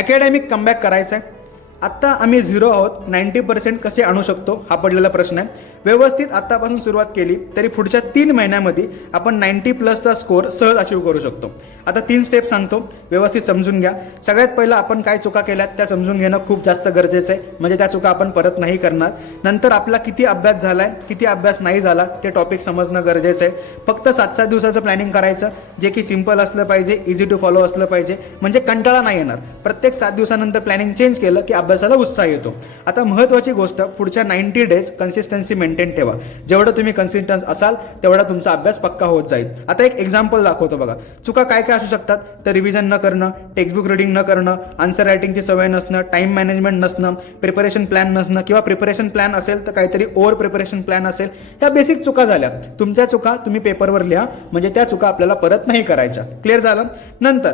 Academic comeback करायचं आहे. आत्ता आम्ही 0 आहोत, 90% कसे आणू शकतो हा पडलेला प्रश्न आहे. व्यवस्थित आत्तापासून सुरुवात केली तरी पुढच्या 3 महिन्यामध्ये आपण 90+ स्कोअर सहज अचीव करू शकतो. आता 3 स्टेप सांगतो, व्यवस्थित समजून घ्या. सगळ्यात पहिलं आपण काय चुका केल्यात त्या समजून घेणं खूप जास्त गरजेचं आहे, म्हणजे त्या चुका आपण परत नाही करणार. नंतर आपला किती अभ्यास झाला आहे, किती अभ्यास नाही झाला ते टॉपिक समजणं गरजेचं आहे. फक्त 7-7 दिवसाचं प्लॅनिंग करायचं, जे की सिम्पल असलं पाहिजे, इझी टू फॉलो असलं पाहिजे, म्हणजे कंटाळा नाही येणार. प्रत्येक 7 दिवसानंतर प्लॅनिंग चेंज केलं की अभ्यासाला उत्साह येतो. आता महत्त्वाची गोष्ट, पुढच्या 90 डेज कन्सिस्टन्सी मेंटेन ठेवा. जेवढं तुम्ही कन्सिस्टन्स असाल तेवढा तुमचा अभ्यास पक्का होत जाईल. आता एक एक्झाम्पल दाखवतो बघा. चुका काय काय असू शकतात तर रिव्हिजन न करणं, टेक्स्टबुक रीडिंग न करणं, आन्सर रायटिंगची सवय नसणं, टाइम मॅनेजमेंट नसणं, प्रिपरेशन प्लॅन नसणं, किंवा प्रिपरेशन प्लॅन असेल तर काहीतरी ओव्हर प्रिपरेशन प्लॅन असेल. ह्या बेसिक चुका झाल्या. तुमच्या चुका तुम्ही पेपरवर लिहा, म्हणजे त्या चुका आपल्याला परत नाही करायच्या. क्लिअर झालं. नंतर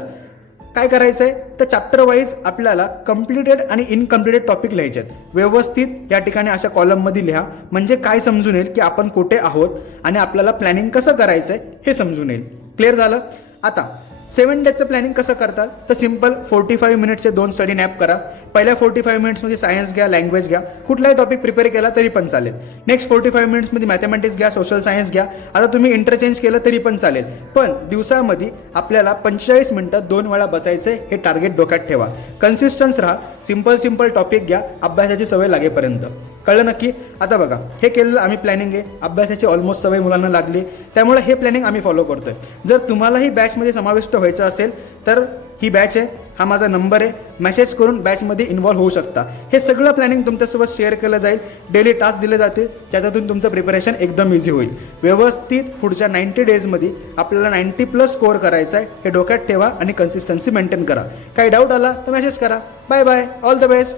काय करायचं आहे तर चॅप्टर वाईज आपल्याला कम्प्लिटेड आणि इनकम्प्लिटेड टॉपिक लिहायचे आहेत. व्यवस्थित या ठिकाणी अशा कॉलममध्ये लिहा, म्हणजे काय समजून येईल की आपण कुठे आहोत आणि आपल्याला प्लॅनिंग कसं करायचं आहे हे समजून येईल. क्लिअर झालं. आता 7 डेजचं प्लॅनिंग कसं करतात तर सिम्पल 45 मिनिटचे 2 स्टडी नॅप करा. पहिल्या 45 मिनिट्समध्ये सायन्स घ्या, लँग्वेज घ्या, कुठलाही टॉपिक प्रिपेअर केला तरी पण चालेल. नेक्स्ट 45 मिनिट्समध्ये मॅथमॅटिक्स घ्या, सोशल सायन्स घ्या. आता तुम्ही इंटरचेंज केलं तरी पण चालेल, पण दिवसामध्ये आपल्याला 45 मिनिटं 2 वेळा बसायचे हे टार्गेट डोक्यात ठेवा. कन्सिस्टन्स राहा, सिम्पल टॉपिक घ्या, अभ्यासाची सवय लागेपर्यंत. कळलं नक्की. आता बघा, हे केलेलं आम्ही प्लॅनिंग आहे, अभ्यासाची ऑलमोस्ट सवय मुलांना लागली, त्यामुळे हे प्लॅनिंग आम्ही फॉलो करतोय. जर तुम्हालाही बॅचमध्ये समाविष्ट व्हायचं असेल तर ही बॅच आहे, हा माझा नंबर आहे, मेसेज करून बॅचमध्ये इन्व्हॉल्व होऊ शकता. हे सगळं प्लॅनिंग तुमच्यासोबत शेअर केलं जाईल, डेली टास्क दिले जातील, त्याच्यातून तुमचं प्रिपरेशन एकदम इझी होईल. व्यवस्थित पुढच्या 90 डेजमध्ये आपल्याला 90+ स्कोअर करायचा आहे हे डोक्यात ठेवा आणि कन्सिस्टन्सी मेंटेन करा. काही डाऊट आला तर मेसेज करा. Bye bye, all the best.